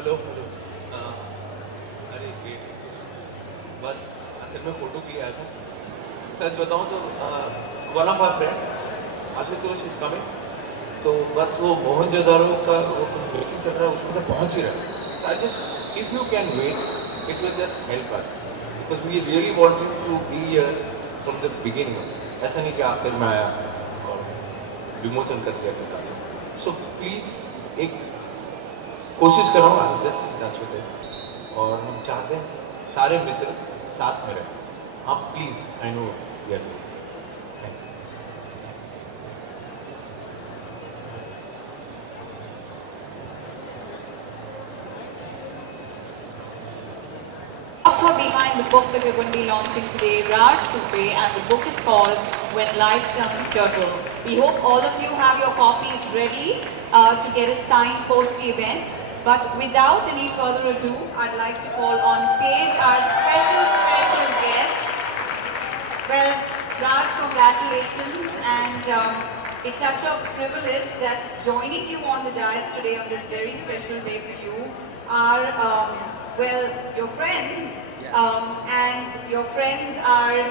Hello hello. अरे great. बस असल में फ़ोटो के लिए आया था। सच बताऊं तो one of our friends Ashutosh is coming, तो बस वो मोहनजोदारो का वो मिशन चल रहा है, उसमें से पहुंच ही रहा है। So I just if you can wait, it will just help us because we really wanted to be here from the beginning. ऐसा नहीं कि आखिर में आया और विमोचन कर दिया निकाल। सो प्लीज़ एक कोशिश कर रहा हूँ जस्ट टच होते, और हम चाहते हैं सारे मित्र साथ में रहें। आप please, I know we are. Author behind the book that we're going to be launching today, Raj Supe, and the book is called When Life Turns Turtle. We hope all of you have your copies ready to get it signed post the event. But without any further ado, I'd like to call on stage our special guest. Well, Raj, congratulations, and it's such a privilege that joining you on the dais today on this very special day for you are, well, your friends, and your friends are,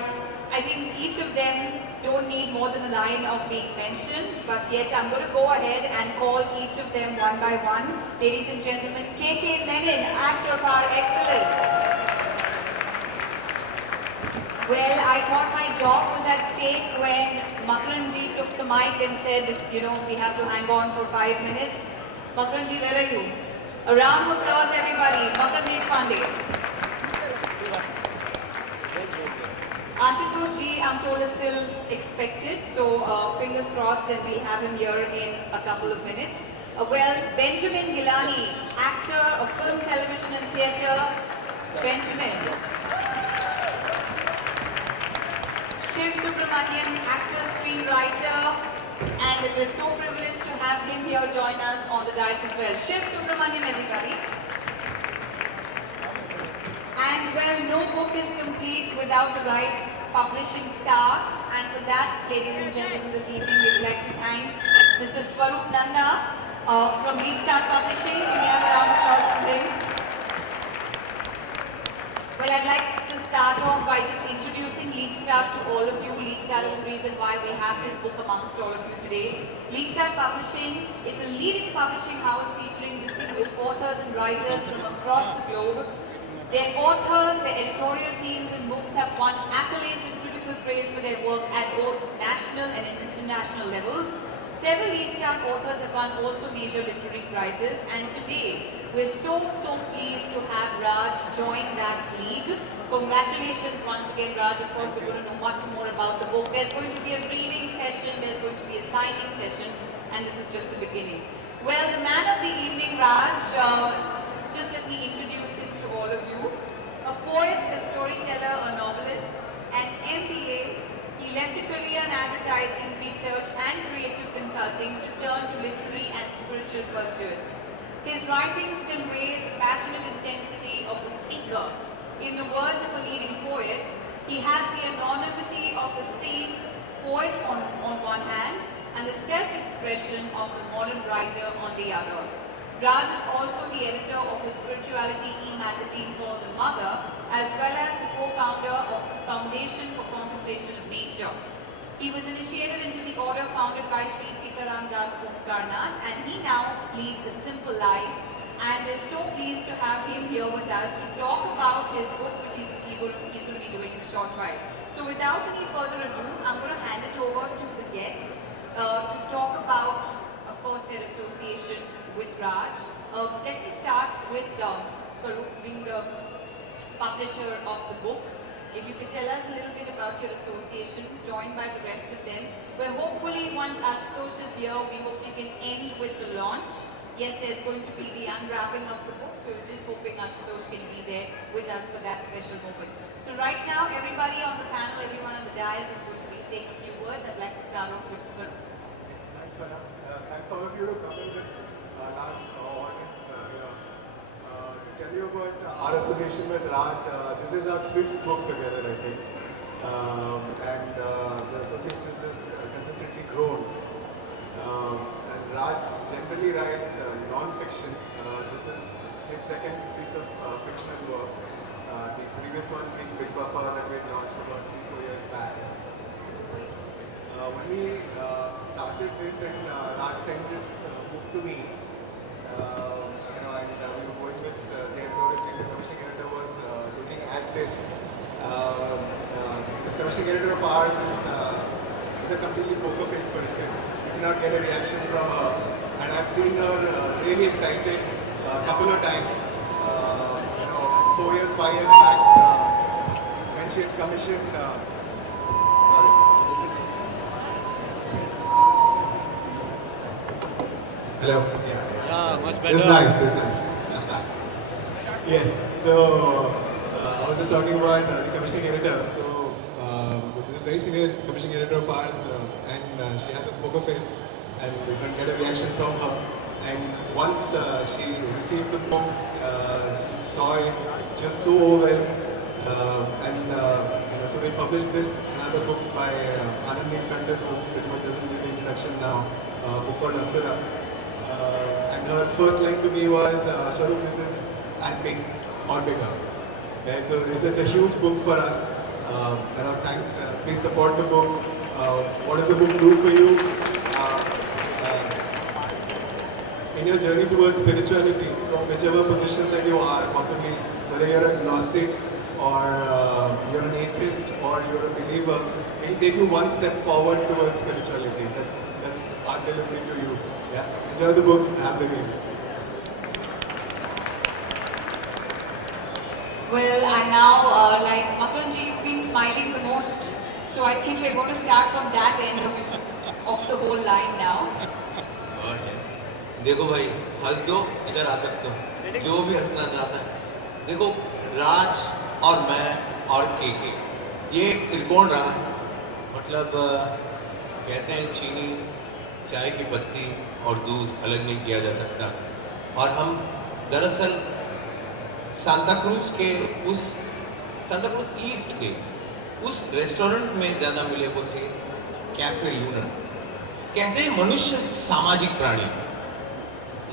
I think each of them don't need more than a line of being mentioned, but yet I'm going to go ahead and call each of them one by one. Ladies and gentlemen, KK Menon, actor par excellence. Well, I thought my job was at stake when Makranji took the mic and said, you know, we have to hang on for 5 minutes. Makranji, where are you? A round of applause, everybody. Makran Deshpande. Ashutosh ji, I'm told, is still expected, so fingers crossed, and we'll have him here in a couple of minutes. Well, Benjamin Gilani, actor of film, television and theatre. Benjamin. Shiv Subramanian, actor, screenwriter, and we're so privileged to have him here join us on the dais as well. Shiv Subramanian, everybody. And well, no book is complete without the right publishing start. And for that, ladies and gentlemen, this evening we'd like to thank Mr. Swaroop Nanda from Lead Start Publishing. Can we have a round of applause for him? Well, I'd like to start off by just introducing Lead Start to all of you. Lead Start is the reason why we have this book amongst all of you today. Lead Start Publishing, it's a leading publishing house featuring distinguished authors and writers from across the globe. Their authors, their editorial teams and books have won accolades and critical praise for their work at both national and international levels. Several Lead Start authors have won also major literary prizes, and today we're so pleased to have Raj join that league. Congratulations once again, Raj. Of course, we're going to know much more about the book. There's going to be a reading session, there's going to be a signing session, and this is just the beginning. Well, the man of the evening, Raj, just let me introduce him to all of you. A poet, a storyteller, a novelist, an MBA. He left a career in advertising, research and creative consulting to turn to literary and spiritual pursuits. His writings convey the passionate intensity of a seeker. In the words of a leading poet, he has the anonymity of the saint poet on one hand and the self-expression of the modern writer on the other. Raj is also the editor of a spirituality e-magazine called The Mother, as well as the co-founder of Foundation for Contemplation of Nature. He was initiated into the order founded by Sri Sitaram Das Karnath, and he now leads a simple life. And we're so pleased to have him here with us to talk about his book, which he's going to be doing in a short while. So without any further ado, I'm going to hand it over to the guests to talk about, of course, their association with Raj. Let me start with Swaroop, being the publisher of the book. If you could tell us a little bit about your association, joined by the rest of them. Well, hopefully once Ashutosh is here, we hope you can end with the launch. Yes, there's going to be the unwrapping of the book, so we're just hoping Ashutosh can be there with us for that special moment. So right now, everybody on the panel, everyone on the dais is going to be saying a few words. I'd like to start off with Swaroop. Thanks, Vana. Thanks all of you to come in this large audience to tell you about our association with Raj. This is our 5th book together, I think. And the association has just consistently grown. And Raj generally writes non-fiction. This is his second piece of fictional work. The previous one being Big Papa that we had launched about 3-4 years back. When we started this and Raj sent this book to me, and we were going with the authority, the commissioning editor was looking at this. This commissioning editor of ours is a completely poker face person. You cannot get a reaction from her, and I've seen her really excited a couple of times. 4 years, 5 years back, when she had commissioned. Sorry. Hello. Yeah. Much This is better. nice. This is nice. Yes. So I was just talking about the commissioning editor. So this very senior commissioning editor of ours, and she has a poker face, and we couldn't get a reaction from her. And once she received the book, she saw it, she was so overwhelmed. So they published this another book by Anand Neelkanthar, who pretty much doesn't need the introduction now, a book called Asura. And her first line to me was, Swaroop, this is as big or bigger. Right? So it's a huge book for us. Thanks. Please support the book. What does the book do for you? In your journey towards spirituality, from whichever position that you are, possibly whether you're an agnostic or you're an atheist or you're a believer, it will take you one step forward towards spirituality. That's our delivery to you. Yeah. Enjoy the book. Have the read. Well, and now, like Makanji, you've been smiling the most, so I think we're going to start from that end of the whole line now. देखो भाई, हंस दो, इधर आ सकते हो, जो भी हंसना चाहता है। देखो, राज और मैं और केके, ये एक त्रिकोण रहा है। मतलब कहते हैं चीनी, चाय की पत्ती और दूध अलग नहीं किया जा सकता। और हम दरअसल सांता क्रूज ईस्ट के उस रेस्टोरेंट में ज़्यादा मिले वो थे, कैफे लूना। कहते हैं मनुष्य सामाजिक प्राणी।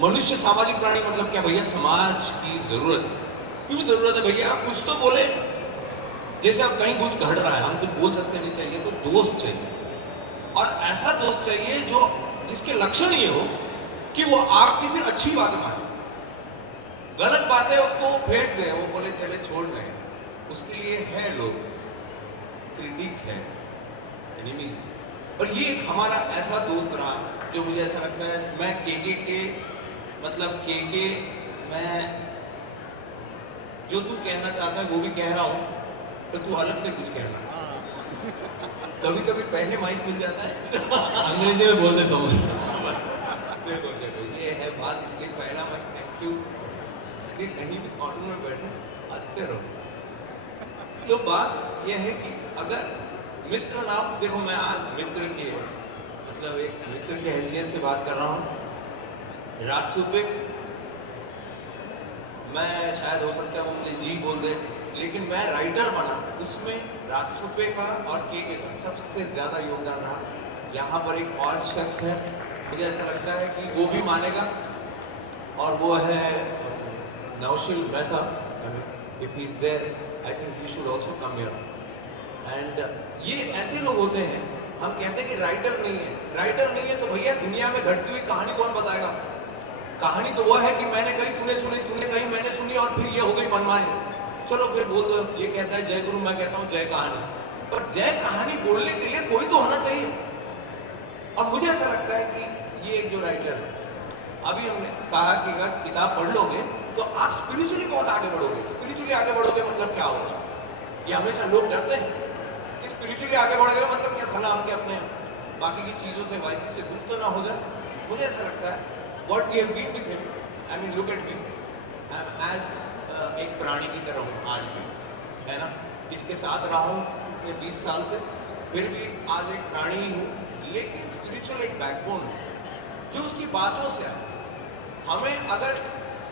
मनुष्य सामाजिक प्राणी मतलब क्या भैया? समाज की जरूरत है। क्यों जरूरत है भैया? आप कुछ तो बोले। जैसे अब कहीं कुछ घट रहा है, हम कुछ बोल सकते नहीं चाहिए, तो दोस्त चाहिए। और ऐसा दोस्त चाहिए जो जिसके लक्षण ये हो कि वो आपकी सिर्फ अच्छी बात माने, गलत बातें उसको फेंक दे, वो बोले चले छोड़ रहे। उसके लिए है लोग, क्रिटिक्स है, एनिमीज। और ये एक हमारा ऐसा दोस्त रहा जो मुझे ऐसा लगता है, मैं केके मैं जो तू कहना चाहता है वो भी कह रहा हूँ, तो तू अलग से कुछ कहना। कभी कभी पहले माइक मिल जाता है तो अंग्रेजी में बोल देता हूँ। बस देखो ये है बात, इसलिए पहला माइक थैंक यू। इसलिए कहीं भी कॉर्नर में बैठे हंसते रहो। तो बात यह है कि अगर मित्र नाम, देखो मैं आज मित्र के मतलब एक मित्र की हैसियत से बात कर रहा हूँ। राज सुपे, मैं शायद हो सकता है वो मुझे जी बोल दे, लेकिन मैं राइटर बना, उसमें राज सुपे का और केके का सबसे ज़्यादा योगदान रहा। यहाँ पर एक और शख्स है, मुझे ऐसा लगता है कि वो भी मानेगा, और वो है Naushil Mehta. If he is there, I think he should also come here. And ये ऐसे लोग होते हैं, हम कहते हैं कि राइटर नहीं है। राइटर नहीं है तो भैया दुनिया में घटती हुई कहानी कौन बताएगा? कहानी तो वह है कि मैंने कही, तूने सुनी, तूने कही, मैंने सुनी, और फिर ये हो गई मनमानी। चलो फिर बोल दो, ये कहता है जय गुरु, मैं कहता हूँ जय कहानी। पर जय कहानी बोलने के लिए कोई तो होना चाहिए। और मुझे ऐसा लगता है कि ये एक जो राइटर है, अभी हमने कहा कि अगर किताब पढ़ लोगे तो आप स्पिरिचुअली बहुत आगे बढ़ोगे। स्पिरिचुअली आगे बढ़ोगे मतलब क्या होगा? ये हमेशा लोग डरते हैं कि स्पिरिचुअली आगे बढ़ोगे मतलब क्या, सलाम के अपने बाकी की चीज़ों से, वाइसेस से दूर तो ना हो जाए। मुझे ऐसा लगता है what we have been with him, I mean look at me, I am as एक प्राणी की तरह हूँ आज भी, है ना? इसके साथ रहा हूँ पिछले 20 साल से, फिर भी आज एक प्राणी ही हूँ, लेकिन स्पिरिचुअल एक बैकबोन है जो उसकी बातों से आए। हमें अगर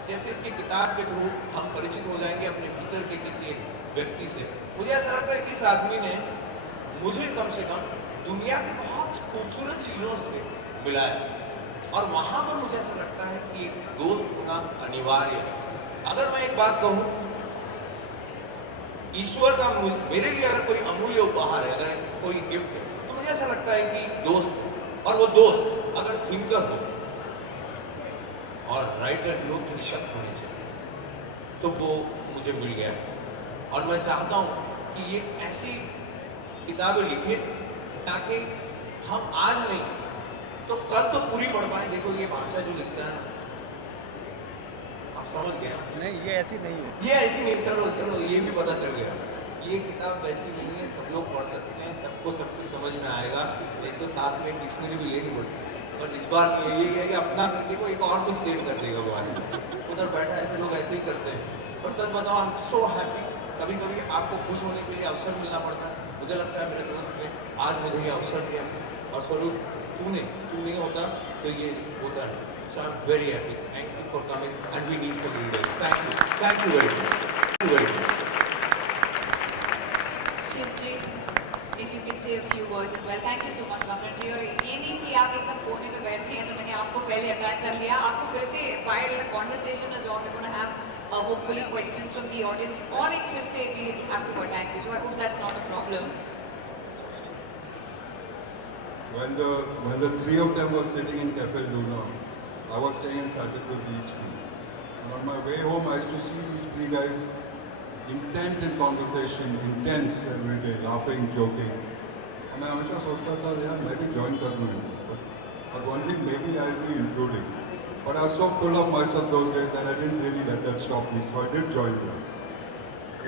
जैसे इसकी किताब के थ्रू हम परिचित हो जाएंगे अपने भीतर के किसी एक व्यक्ति से, मुझे ऐसा लगता है इस आदमी ने मुझे कम से कम दुनिया की बहुत खूबसूरत चीज़ों से मिलाया। और वहाँ पर मुझे ऐसा लगता है कि एक दोस्त होना अनिवार्य है। अगर मैं एक बात कहूं, ईश्वर का मेरे लिए अगर कोई अमूल्य उपहार है, अगर कोई गिफ्ट है, तो मुझे ऐसा लगता है कि दोस्त, और वो दोस्त अगर थिंकर हो और राइटर लोग की शक्ति होनी चाहिए, तो वो मुझे मिल गया। और मैं चाहता हूं कि ये ऐसी किताबें लिखे ताकि हम आज नहीं तो कल तो पूरी पढ़ पाए। देखो ये भाषा जो लिखता है, आप समझ गए? नहीं, ये ऐसी नहीं है। ये ऐसी नहीं, चलो चलो ये भी पता चल गया। ये किताब वैसी नहीं है, सब लोग पढ़ सकते हैं, सबको सब कुछ समझ में आएगा। नहीं तो साथ में डिक्शनरी भी लेनी पड़ती है, पर इस बार ये है कि अपना करके को एक और कुछ सेव कर देगा वो आदमी। उधर बैठा ऐसे लोग ऐसे ही करते हैं। और सच बताओ, आई एम सो हैप्पी। कभी कभी आपको खुश होने के लिए अवसर मिलना पड़ता है। मुझे लगता है मेरे दोस्त ने आज मुझे ये अवसर दिया, और स्वरूप तू नहीं होता तो ये होता है। So I'm very happy. Thank you for coming, and we need some readers. Thank you very much. Thank you very much. Shiv ji, if you can say a few words as well. Thank you so much, Bamran ji. और ये नहीं कि आप एकदम कोने पे बैठे हैं तो मैंने आपको पहले अटैक कर लिया। आपको फिर से while the conversation is on, we're going to have hopefully questions from the audience. और एक फिर से we have to attack you. I hope that's not a problem. When the three of them were sitting in Cafe Luna, I was staying in Santa Cruz East Street. And on my way home, I used to see these three guys intent in conversation, intense every day, laughing, joking. And I हमेशा सोचता था यार मैं भी join कर लूँ इनको. But one week maybe I'll be intruding. But I was so full of myself those days that I didn't really let that stop me. So I did join them.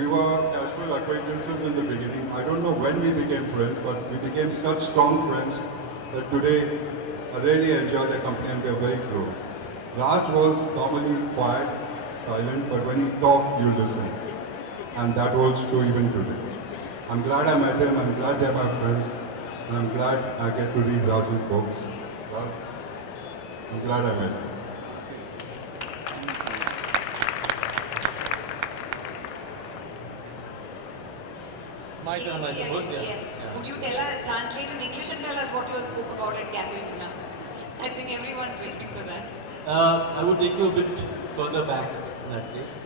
We were casual acquaintances in the beginning. I don't know when we became friends, but we became such strong friends that today I really enjoy their company and we are very close. Raj was normally quiet, silent, but when he talked, you listen. And that holds true even today. I'm glad I met him, I'm glad they're my friends, and I'm glad I get to read Raj's books. Raj, I'm glad I met him. My turn, I suppose. Yeah. Yes. Would you translate in English and tell us what you spoke about at Cafe Luna? I think everyone's waiting for that. I would take you a bit further back in that case.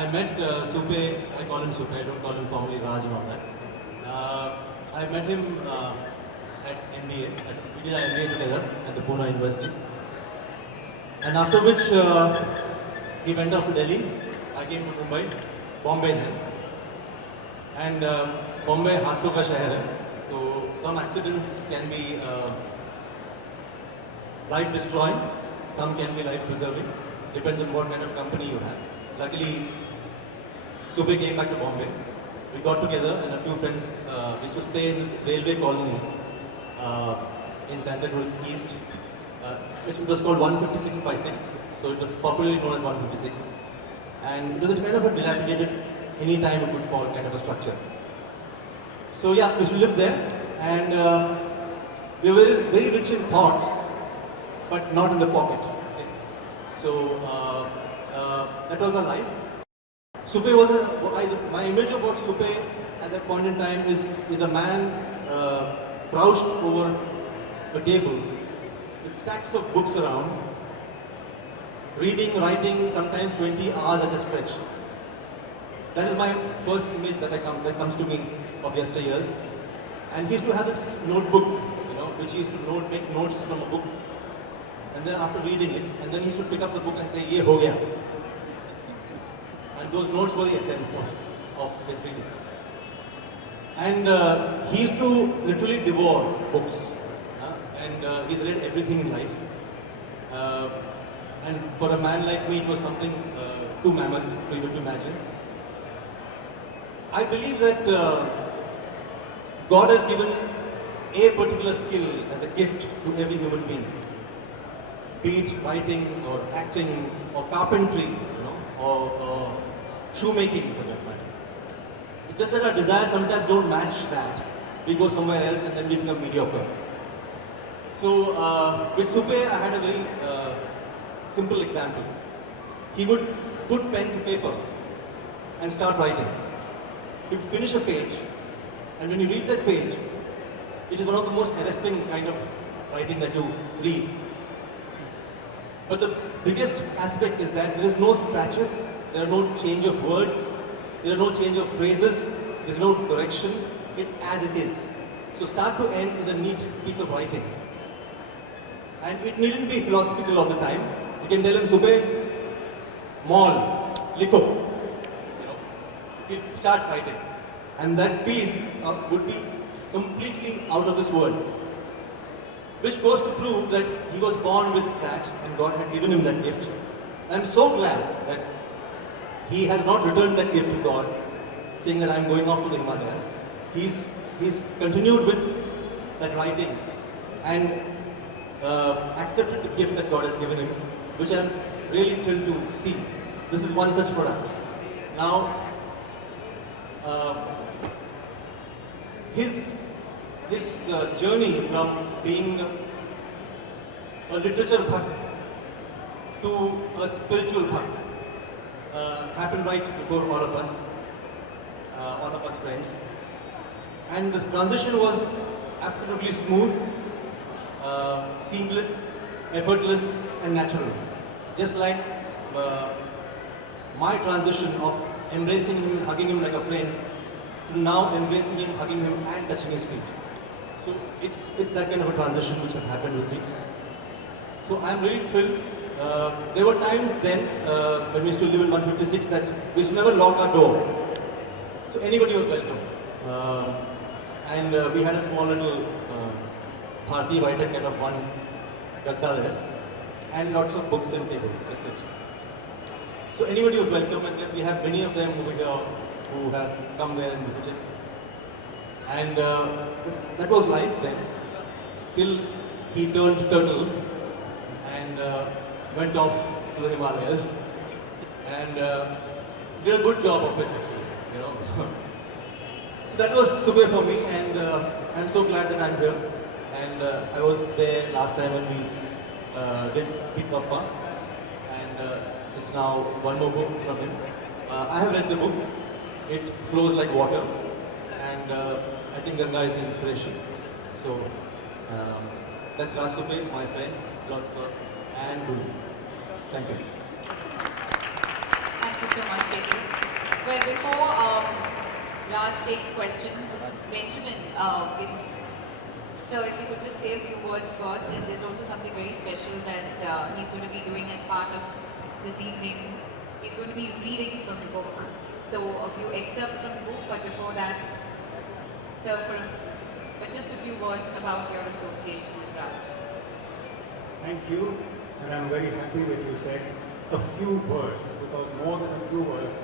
I met Supe, I call him Supe, I don't call him formally Raj and all that. I met him at MBA, we did our MBA together at the Pune University. And after which he went off to Delhi, I came to Mumbai, Bombay then. And Bombay हादसों का शहर है, so some accidents can be life destroying, some can be life preserving, depends on what kind of company you have. Luckily, Supe came back to Bombay. We got together and a few friends, we used to stay in this railway colony in Santa Cruz East, which was called 156 by 6, so it was popularly known as 156. And it was a kind of a dilapidated, any time it could fall kind of a structure. So yeah, we used to live there, and we were very, very rich in thoughts, but not in the pocket. Okay? So that was our life. Supe was my image about Supe at that point in time is a man crouched over a table with stacks of books around, reading, writing, sometimes 20 hours at a stretch. So that is my first image that comes to me of yesteryears. And he used to have this notebook, which he used to make notes from a book. And then after reading it, and then he used to pick up the book and say, "Ye ho gaya." And those notes were the essence of his reading. And he used to literally devour books. And he's read everything in life. And for a man like me, it was something too mammoth to even imagine. I believe that God has given a particular skill as a gift to every human being. Be it writing or acting or carpentry, or shoemaking for that matter. It's just that our desires sometimes don't match that. We go somewhere else and then we become mediocre. So with Supe, I had a very simple example. He would put pen to paper and start writing. He would finish a page, and when you read that page, it is one of the most arresting kind of writing that you read. But the biggest aspect is that there is no scratches, there are no change of words, there are no change of phrases, there is no correction. It's as it is. So start to end is a neat piece of writing. And it needn't be philosophical all the time. You can tell him, Subhe, mall, liko. You know, you start writing. And that piece would be completely out of this world. Which goes to prove that he was born with that and God had given him that gift. I'm so glad that he has not returned that gift to God, saying that I'm going off to the Himalayas. He's continued with that writing and accepted the gift that God has given him, which I'm really thrilled to see. This is one such product. Now, his journey from being a literature bhakt to a spiritual bhakt happened right before all of us friends. And this transition was absolutely smooth, seamless, effortless and natural. Just like my transition of embracing him and hugging him like a friend to now embracing him, hugging him and touching his feet. So it's that kind of a transition which has happened with me. So I'm really thrilled. There were times then when we used to live in 156 that we used to never lock our door. So anybody was welcome. And we had a small little Bharti Vaitak kind of one gadda there and lots of books and tables, that's it. So anybody was welcome, and then we have many of them over here who have come there and visited. And that was life then, till he turned turtle and went off to the Himalayas and did a good job of it actually, you know. So that was Subhe for me, and I'm so glad that I'm here. And I was there last time when we did Big Papa, and it's now one more book from him. I have read the book. It flows like water, and I think Ganga is the inspiration. So that's Raj Subhe, my friend, philosopher, and guru. Thank you. Thank you so much, Ketu. Well, before Raj takes questions, Benjamin is. So if you could just say a few words first, and there's also something very special that he's going to be doing as part of this evening. He's going to be reading from the book. So a few excerpts from the book, but before that, so but just a few words about your association with Raj. Thank you, and I'm very happy that you said a few words, because more than a few words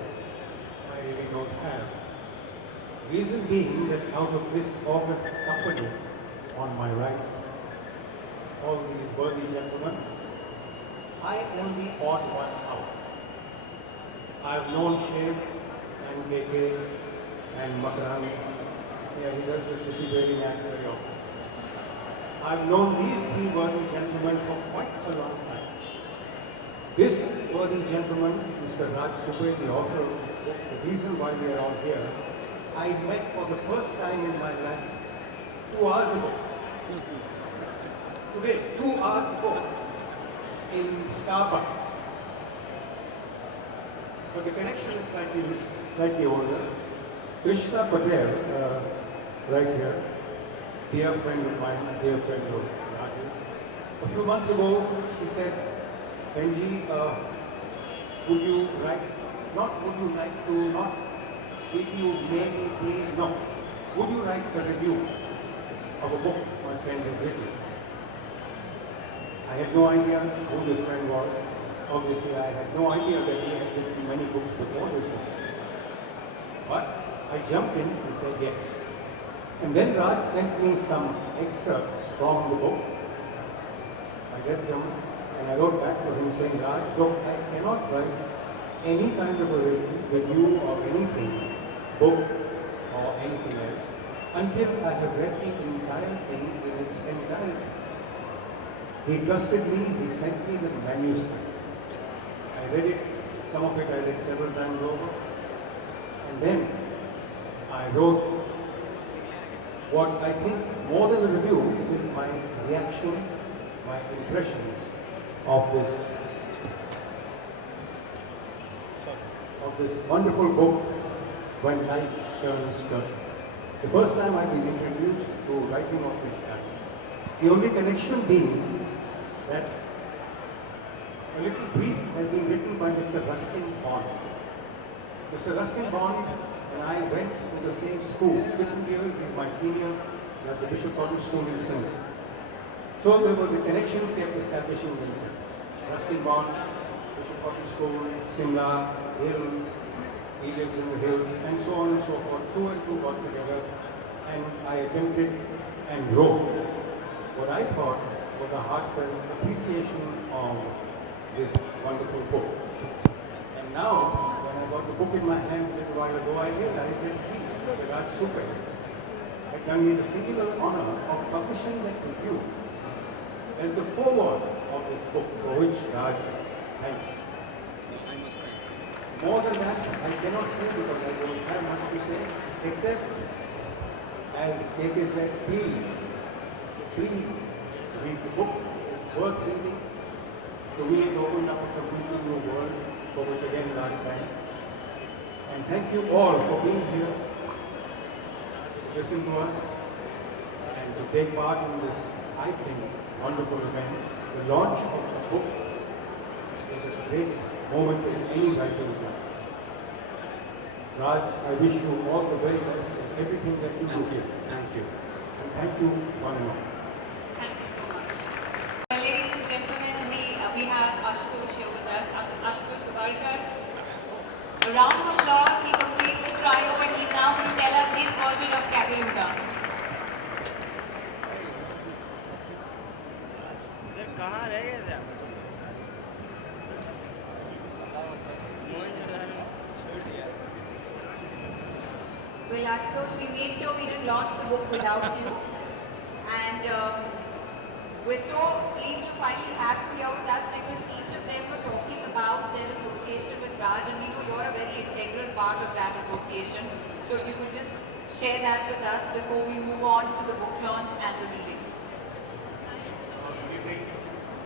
I really don't have. Reason being that out of this august company on my right, all these worthy gentlemen, I am the odd one out. I've known Shiv and KK and Makarani. Yeah, he does this dissipating act very often. I've known these three worthy gentlemen for quite a long time. This worthy gentleman, Mr. Raj Subhe, the author of this book, the reason why we are all here, I met for the first time in my life 2 hours ago. Today, 2 hours ago, in Starbucks. But the connection is slightly older. Krishna Patel, right here, dear friend of mine, dear friend of Raj's. A few months ago, she said, Benji, would you like would you write a review of a book my friend has written? I had no idea who this friend was. Obviously, I had no idea that he had written many books before this one. But I jumped in and said yes. And then Raj sent me some excerpts from the book. I read them and I wrote back to him saying, Raj, look, I cannot write any kind of a review or anything, book or anything else, until I have read the entire thing in its entirety. He trusted me, he sent me the manuscript. I read it, some of it I read several times over, and then I wrote what I think more than a review, it is my reaction, my impressions of this of this wonderful book, When Life Turns Turn. The first time I've been introduced to writing of this kind. The only connection being that a little brief has been written by Mr. Ruskin Bond. Mr. Ruskin Bond and I went to the same school, different years, he was my senior at the Bishop College School in Simla. So there were the connections kept establishing themselves. Ruskin Bond, Bishop College School, Simla, Hills, he lives in the hills, and so on and so forth. Two and two got together, and I attempted and wrote what I thought was a heartfelt appreciation of this wonderful book. And now, when I got the book in my hands a little while ago, I realized that he, Mr. Raj Super, had done me the singular honor of publishing that review as the foreword of this book, for which Raj thanked me. More than that, I cannot say because I don't have much to say, except, as KK said, please read the book. It's worth reading. To me, it opened up a completely new world, for which again, Raj thanks. And thank you all for being here, to listen to us, and to take part in this, I think, wonderful event. The launch of the book is a great moment in any writer's life. Raj, I wish you all the very best in everything that you do here. Thank you. And thank you, one and all. Thank you so much. Ladies and gentlemen, we have Ashutosh here with us. Ashutosh Kavalkar. A round of applause. He completes the trio and he's now going to tell us his version of Capiluda. कहाँ रह गए थे आप? Well, Ashutosh, we made sure we didn't launch the book without you. And we're so pleased to finally have you here with us because each of them were talking about their association with Raj, and we know you're a very integral part of that association. So if you could just share that with us before we move on to the book launch and the reading. Good evening.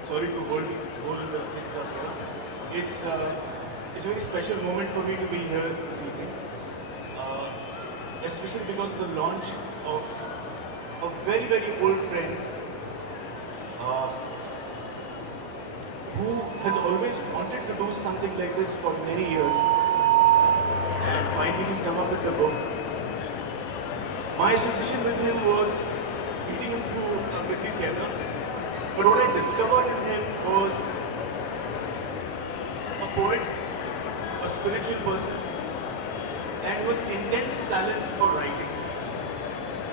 Sorry to hold things up here. It's a very special moment for me to be here this evening. Especially because of the launch of a very, very old friend who has always wanted to do something like this for many years, and finally he's come up with the book. My association with him was meeting him through Prithvi Theatre, but what I discovered in him was a poet, a spiritual person, and was intense talent for writing.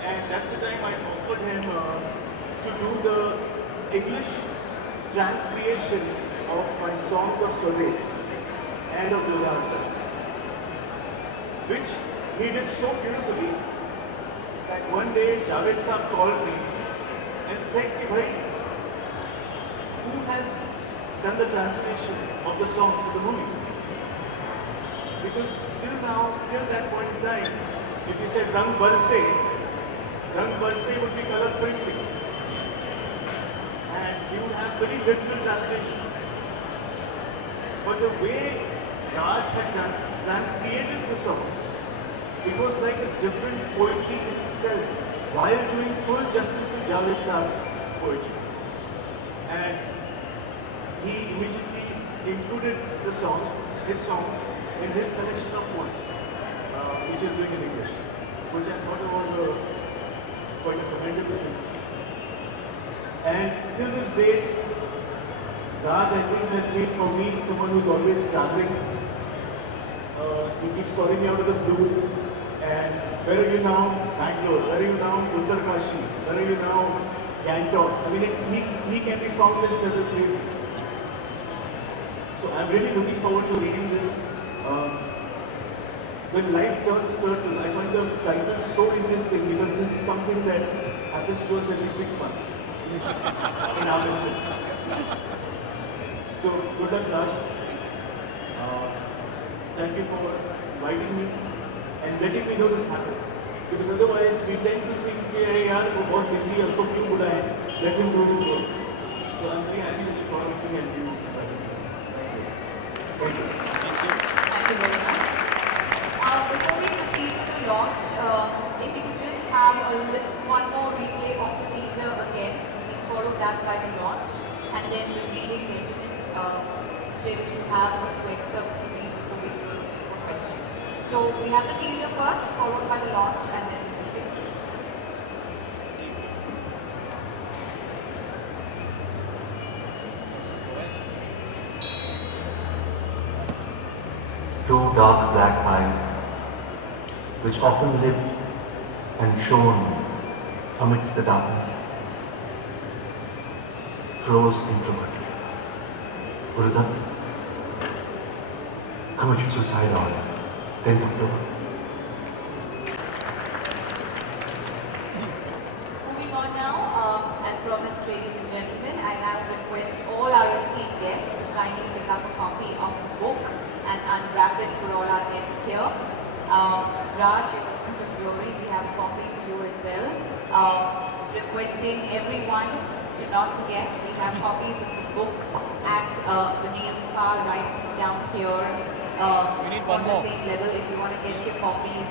And that's the time I offered him to do the English translation of my songs of Solace and of Jodharta, which he did so beautifully that one day Javed Saab called me and said, "Bhai, who has done the translation of the songs for the movie?" Because till that point in time, if you said Rang Barse would be color sprinkling. And you would have very literal translations. But the way Raj had transcreated the songs, it was like a different poetry in itself, while doing full justice to Javed Saab's poetry. And he immediately included his songs, in his collection of poems, which is doing in English, which I thought was quite a commendable thing. And till this day, Raj, I think, has been for me someone who's always traveling. He keeps calling me out of the blue. And where are you now? Bangalore. Where are you now? Uttarkashi. Where are you now? Gangtok. I mean, he can be found in several places. So I'm really looking forward to reading this. When Life Turns Turtle, I find the title so interesting because this is something that happens to us every 6 months in our business. So good luck, Raj. Thank you for inviting me and letting me know this happened. Because otherwise we tend to think, hey, yaar, wo bahut busy hai, usko kyun bulaya hai? Let him do his work. So I'm very happy that you brought me and you. Thank you. Thank you very much. one more replay of the teaser again. We follow that by the launch, and then the reading Benjamin said if you have a few excerpts to read before we go for questions. So we have the teaser first, followed by the launch, and then the reading. Two dark black eyes, which often lived and shone amidst the darkness, froze introvertly. Gurudutt committed suicide on 10th October. Moving on now, as promised, ladies and gentlemen, I now request all our esteemed guests to kindly pick up a copy of the book and unwrap it for all our guests here. Raj, your moment of glory, we have a copy for you as well. Requesting everyone to not forget, we have copies of the book at the nail spa right down here on the same level. If you want to get your copies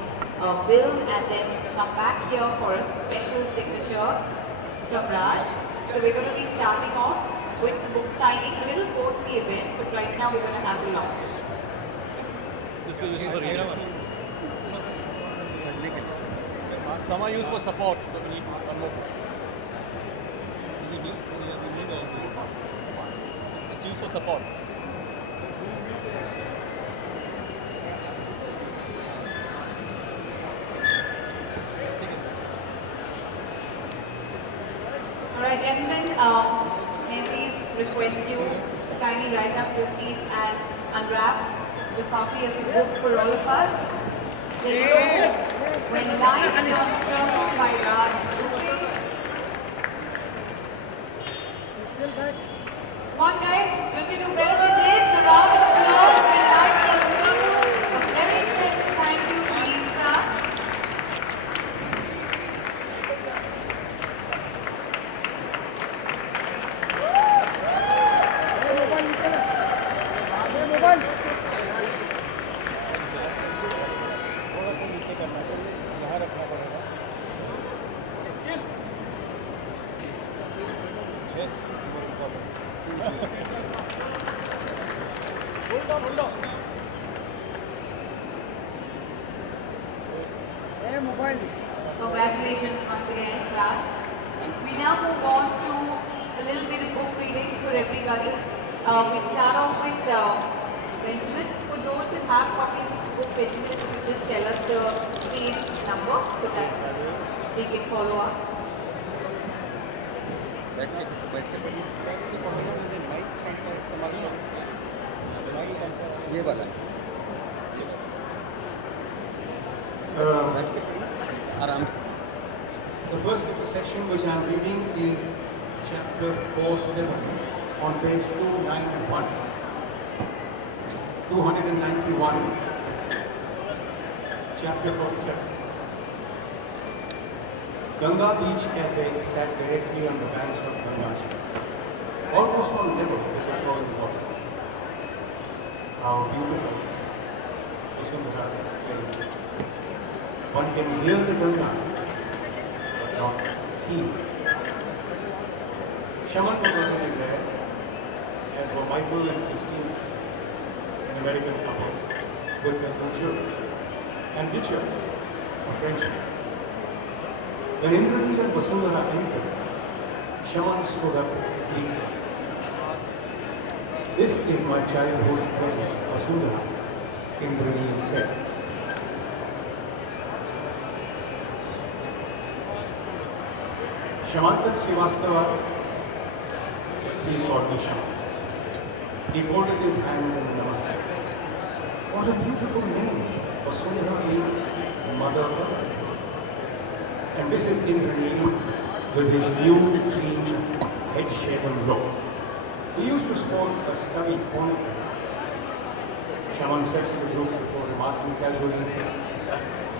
billed and then come back here for a special signature from Raj. So we're going to be starting off with the book signing a little post the event, but right now we're going to have the launch. This we're using for reading. Some are used for support, so we need one more. It's used for support. Alright gentlemen, may I please request you to kindly rise up to your seats and unwrap the copy of the book for all of us. There you go. When Life Turns Turtle by Raj Suki. Come on guys, you can do better than this. A round of applause when Life Turns Turtle. A very special thank you to Lisa. थोड़ा सा नीचे करना है, यहाँ रखना पड़ेगा। Yes, this is very important. Hold on. Hey, mobile. Congratulations once again, Raj. We now move on to a little bit of book reading for everybody. We'll start off with Benjamin. For those that have copies of the book, Benjamin, if you could just tell us the page number so that we can follow up. ये वाला आराम से। The first section which I am reading is chapter 4-7 on page 291. 291, chapter 47. Ganga Beach Cafe sat directly on the banks of Ganga. Almost on level with the flowing water. How beautiful, Vishwanath explained. One can hear the Ganga, but not see. Shaman was already there, as were Michael and Christine, an American couple, with their 2 children, and Richard, a Frenchman. When Indraneet and Vasundhara entered, Shaman stood up deeply. This is my childhood friend, Vasundhara, Indraneet said. Shamantak Srivastava, please call me Shaman. He folded his hands in namaste. What a beautiful name. Vasundhara means Mother Earth. And this is Indraneet with his new clean head-shaven look. He used to sport a stubby ponytail. Shaman said to the group before remarking casually,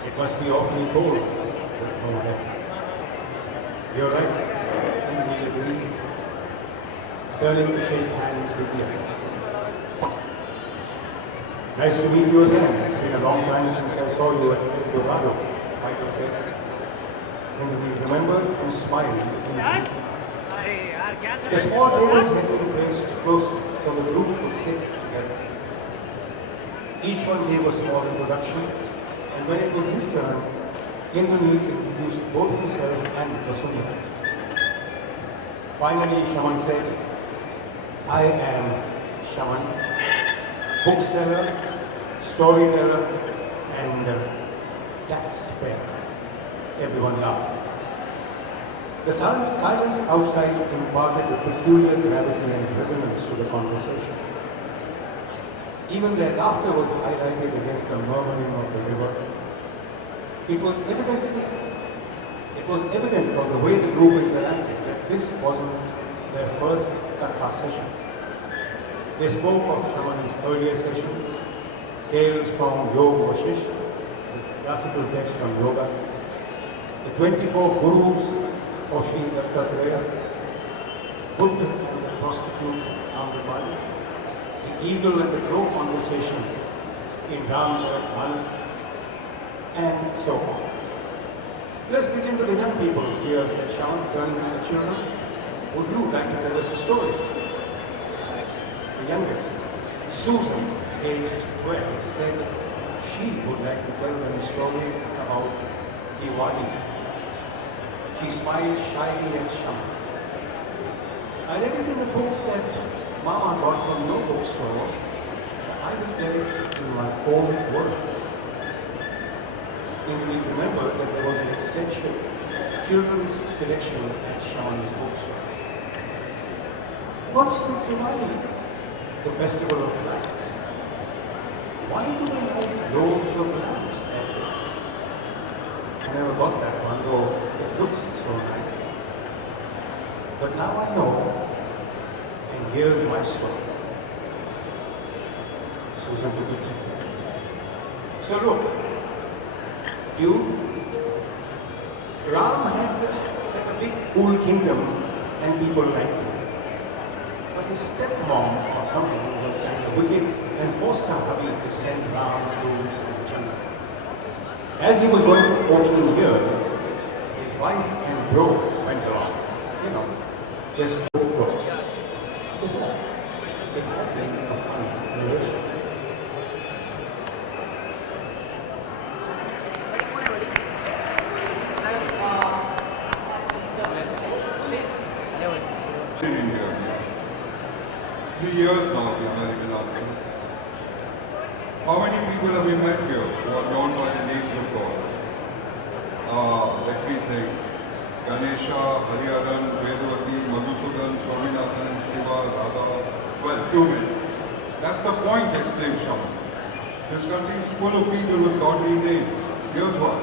"It must be awfully cold with no hair." "You're right," Indraneet agreed, turning to shake hands with the others. "Nice to meet you again. It's been a long time since I saw you at El Dorado," Michael said. and to be remembered and smiled. The small tables had been placed close so the group could sit together. Each one gave a small introduction, and when it was his turn, Indraneet introduced both himself and Vasudha. Finally, Shaman said, I am Shaman, bookseller, storyteller, and taxpayer. Everyone laughed. The silence outside imparted a peculiar gravity and resonance to the conversation. Even their laughter was highlighted against the murmuring of the river. It was evident from the way the group interacted that this wasn't their first Katha session. They spoke of Shaman's earlier sessions, tales from Yoga Vashish, classical text from yoga, the 24 gurus of Sri Dattatreya, Buddha and the prostitute Amrapali, the eagle and the crow conversation in Ramcharitmanas, and so on. Let's begin with the young people here, said Shaman, turning to the children. Would you like to tell us a story? The youngest, Susan, aged 12, said she would like to tell them a story about Diwali. She smiled shyly at Shaman. I read it in a book that Mama got from your bookstore. I will tell it in my own words. If we remember that there was an extension children's selection at Shaman's bookstore. What's the Diwali? The festival of lights. Why do they light loads of lamps that day? I never got that one, though it looks so nice. But now I know, and here's my story. Susan took it. So look, Ram had a big cool kingdom and people liked him. But his stepmom or something was kind of wicked and forced her hubby to send Ram loose in the jungle. As he was going for 14 years, his wife and bro went along. You know, just bro. Just that. It had been a fun relation. In India, 3 years now, the American answer. How many people have we met here who are known by the names of God? Let me think. Ganesha, Hariharan, Vedavati, Madhusudan, Swaminathan, Shiva, Radha. Well, too many. That's the point, exclaimed Shaman. This country is full of people with godly names. Here's one.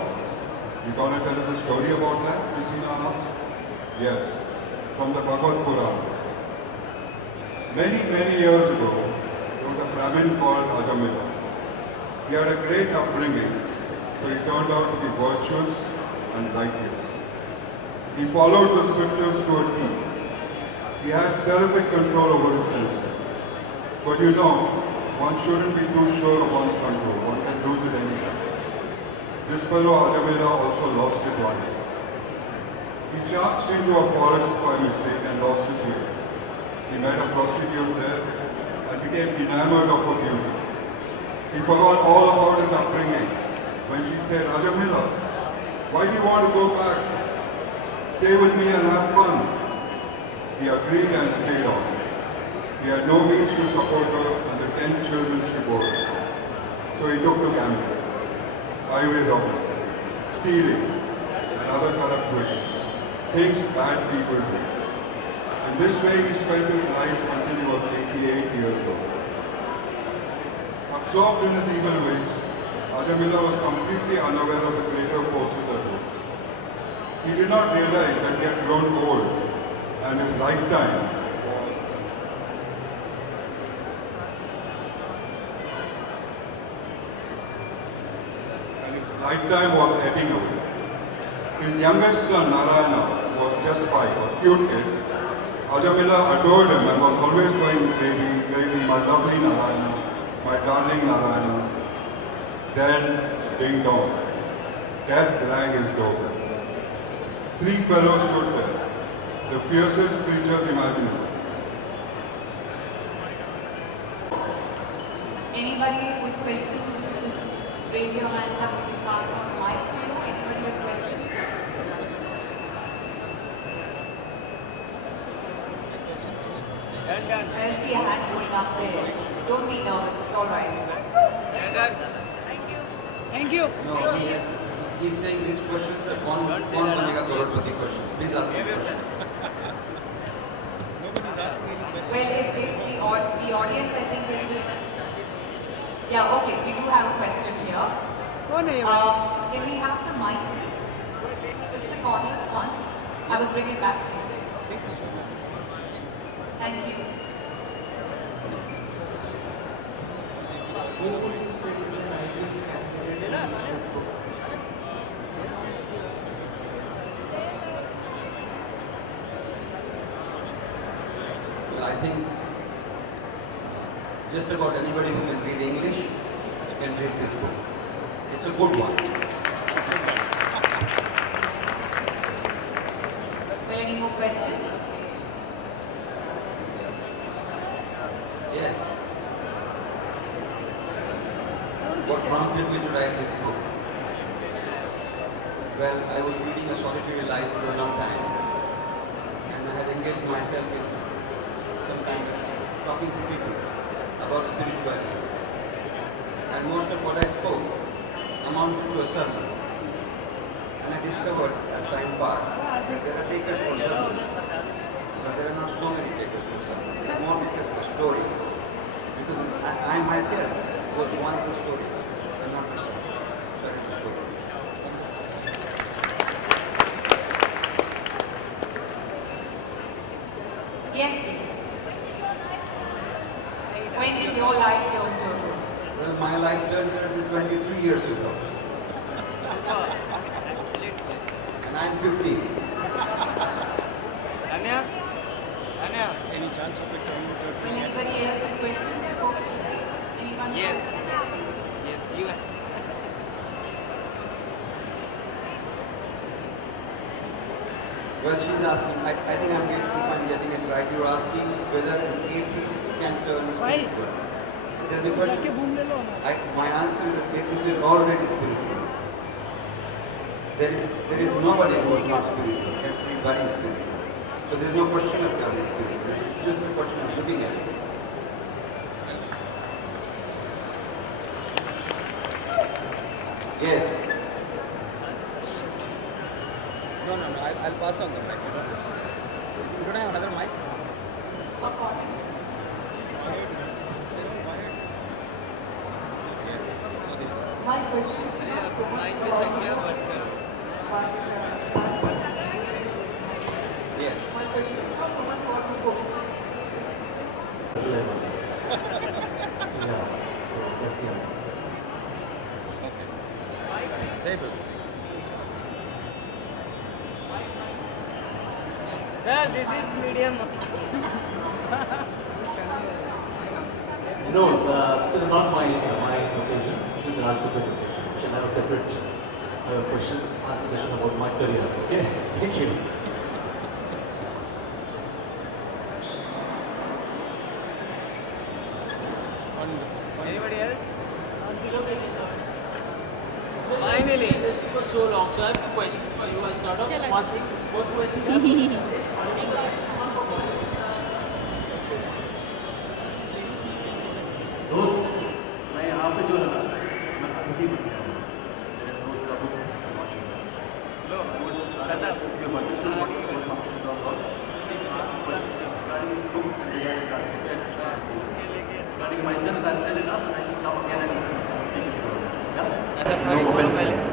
You gonna tell us a story about that? Christina asks. Yes, from the Bhagavad Purana. Many, many years ago, there was a Brahmin called Ajamila. He had a great upbringing, so he turned out to be virtuous and righteous. He followed the scriptures to a T. He had terrific control over his senses. But you know, one shouldn't be too sure of one's control. One can lose it anytime. This fellow Ajamila also lost it one day. He charged into a forest by mistake and lost his way. He met a prostitute there and became enamored of her beauty. He forgot all about his upbringing when she said, Ajamila, why do you want to go back? Stay with me and have fun. He agreed and stayed on. He had no means to support her and the 10 children she bore. So he took to gambling, highway robbery, stealing, and other corrupt ways. Things bad people do. In this way he spent his life until he was 88 years old. Absorbed in his evil ways, Ajamila was completely unaware of the greater forces at work. He did not realize that he had grown old and his lifetime was ebbing away. His youngest son, Narayana, was just 5, a cute kid. Ajamila adored him and was always going, baby, baby, my lovely Narayana, my darling Narayana. Then, ding dong, death rang his doorbell. Three fellows stood there, the fiercest preachers imaginable. Anybody with questions, just raise your hands up. We can pass on the mic to you. Anybody with questions? I don't see a hand going up there. Don't be nervous. It's all right. Thank you. No, he's saying these questions are कौन बनेगा करोड़पति questions. Please ask him questions. Nobody's asking any questions. Well, if the audience, I think, is just... Yeah, okay. We do have a question here. Can we have the mic, please? Just the corners one. I will bring it back to you. Take this one. Thank you. Who would you say is an ideal candidate for this book? Well, I think just about anybody who can read English can read this book. It's a good one. Well, any more questions? Yes. What prompted me to write this book? Well, I was leading a solitary life for a long time, and I had engaged myself in some kind of talking to people about spirituality. And most of what I spoke amounted to a sermon. And I discovered as time passed that there are takers for sermons, but there are not so many takers for sermons. There are more takers for stories. Because I myself was one for stories and not for sermons. So I wrote a story. Yes, please. When did your life turn turtle? Well, my life turned turtle 23 years ago. And I'm 50. Anya, any chance of it turning to Will anybody else have questions before we proceed? Anyone? Yes. Please. Yes, you. Well, she's asking, I think if I'm getting it right, you're asking whether an atheist can turn spiritual. Is that the question? My answer is that atheist is already spiritual. There is nobody who is not spiritual. Everybody is spiritual. So there's no question of turning spiritual. It's just a question of looking at it. Yes. No, I'll pass on the mic. You don't have another mic? Stop calling. My question is so much Yes. my question is not so much about the book. Yeah, so that's the answer. Table. Sir, this is medium. No, this is not my occasion. This is Raj's presentation. We shall have a separate questions answer session about my career. Okay? Thank you. Anybody else? Finally, this took us so long. So I have two questions for you. I'll start off with one thing. First question is दोस्त मैं यहाँ पे जो है ना मैं अतिथि बन गया हूँ मेरे दोस्त का book regarding myself, I've said enough and I should come again and speak with you. Yeah? No offense.